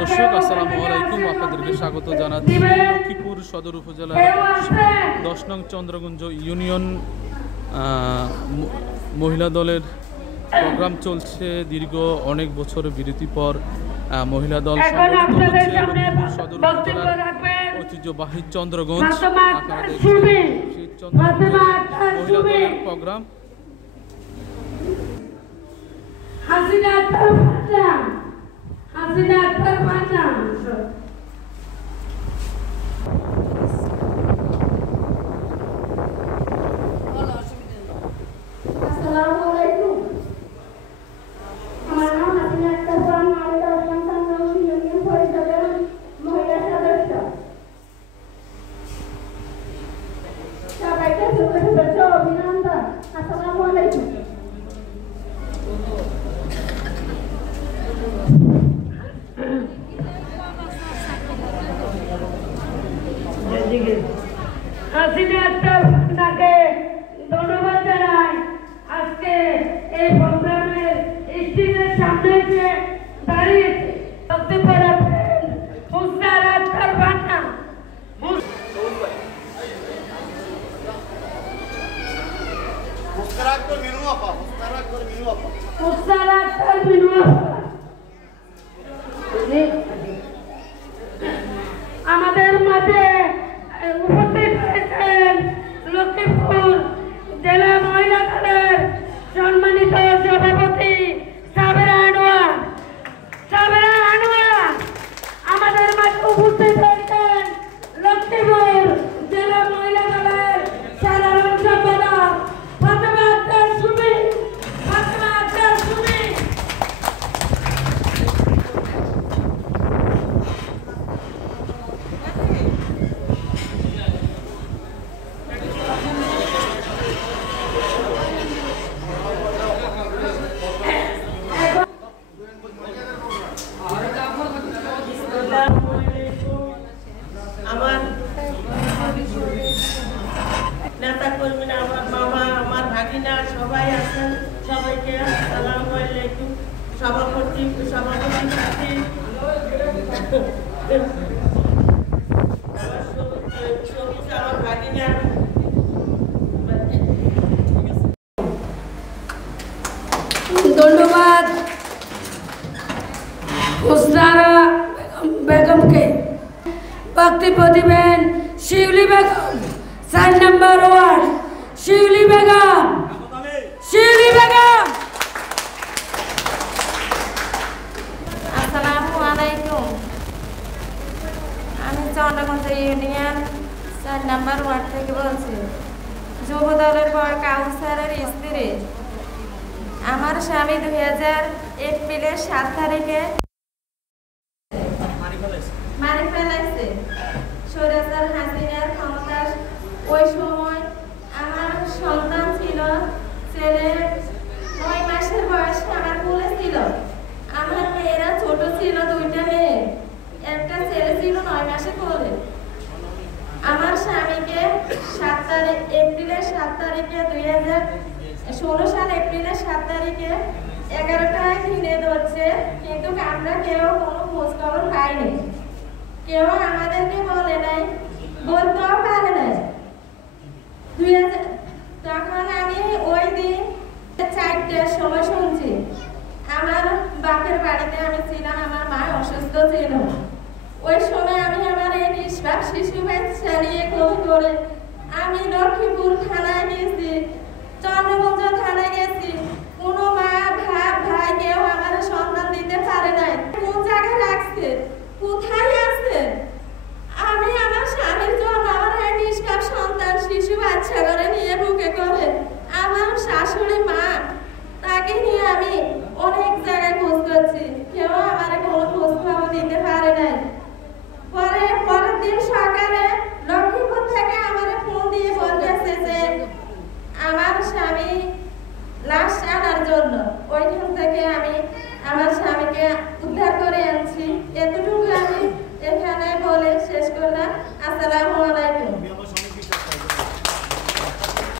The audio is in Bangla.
দর্শক আসসালামু আলাইকুম, আপনাদেরকে স্বাগত জানাচ্ছি লক্ষ্মীপুর সদর উপজেলার 10 নং চন্দ্রগঞ্জ ইউনিয়ন মহিলা দলের প্রোগ্রাম চলছে। দীর্ঘ অনেক বছর বিরতির পর মহিলা দল সংগঠিত হচ্ছে লক্ষ্মীপুর সদর উপজেলার ঐতিহ্যবাহী চন্দ্রগঞ্জ। আপনারা দেখছেন সেই চন্দ্রগঞ্জের মহিলা দলের প্রোগ্রাম। ধন্যবাদ জানাই। আজকে এই প্রোগ্রামের স্টেজের সামনে যে দাঁড়িয়ে বক্তব্য রাখবেন মুস্তার আক্তার বান্না। আমাদের মাঝে উপস্থিত হয়েছেন লক্ষ্মীপুর জেলা মহিলা দলের সম্মানিত সভাপতি সাবেরা আনোয়ার। আমাদের মাঝে উপস্থিত হয়েছেন লক্ষ্মীপুর জেলা মহিলা দলের সাধারণ সম্পাদক ফাতেমা আক্তার সুমি। আমার নেতা কর্মীরা, আমার মামা, আমার ভাগিনা সবাই আছেন, সবাইকে আসসালামু আলাইকুম। সভাপতি আমার ভাগিনা ধন্যবাদ মুস্তারা বেগমকে। বক্তব্য দিবেন শিউলি বেগম, 4 নম্বর ওয়ার্ড। শিউলি বেগম। আসসালামু আলাইকুম। আমি চন্দ্রগঞ্জ ইউনিয়ন 4 নম্বর ওয়ার্ড থেকে বলছি। যুব দলের কাউন্সিলরের স্ত্রী। আমার স্বামী 2000 এপ্রিলের 7 তারিখে মারি ফেলাইছে স্বৈরাচার হাসিনার ক্ষমতা। ওই সময় আমার সন্তান ছিল, ছেলে 9 মাসের বয়সে আমার কোলে ছিল। আমার মেয়েরা ছোট ছিল, 2টা মেয়ে, একটা ছেলে ছিল 9 মাসে কোলে। আমার স্বামীকে এপ্রিলের 7 তারিখে 2016 সাল এপ্রিলের 7 তারিখে 11টায় কিনে ধরছে, কিন্তু আমরা কেউ কোনো খোঁজ খবর পাইনি। কেউ আমাদেরকে বলে নাই, বলতেও পারে নাই। তখন আমি ওই দিন 4টার সময় শুনছি। আমার বাপের বাড়িতে আমি ছিলাম, আমার মা অসুস্থ ছিল। ওই সময় আমি আমার এই নিষ্পাপ শিশু বাচ্চা নিয়ে করে আমি লক্ষ্মীপুর থানায় গেছি, চন্দ্রগঞ্জ থানায় গেছি। কোনো মা ভাই কেউ আমার সন্তান দিতে পারে নাই। কোন জায়গায় রাখছে, কোথায় আছে? আমি আমার স্বামীর জন্য আমার এই নিষ্পাপ সন্তান শিশু বাচ্চা করে নিয়ে বুকে করে আমার শাশুড়ি মা, তাকে নিয়ে আমি অনেক জায়গায় খোঁজ করছি, কেউ আমার কোনো খোঁজ খবর দিতে পারে নাই। পরের দিন সকালে লক্ষ্মীপুর থেকে আমার ফোন দিয়ে বলতেছে যে আমার স্বামী লাশ আনার জন্য। ওইখান থেকে আমি আমার স্বামীকে উদ্ধার করে আনছি। এতটুকু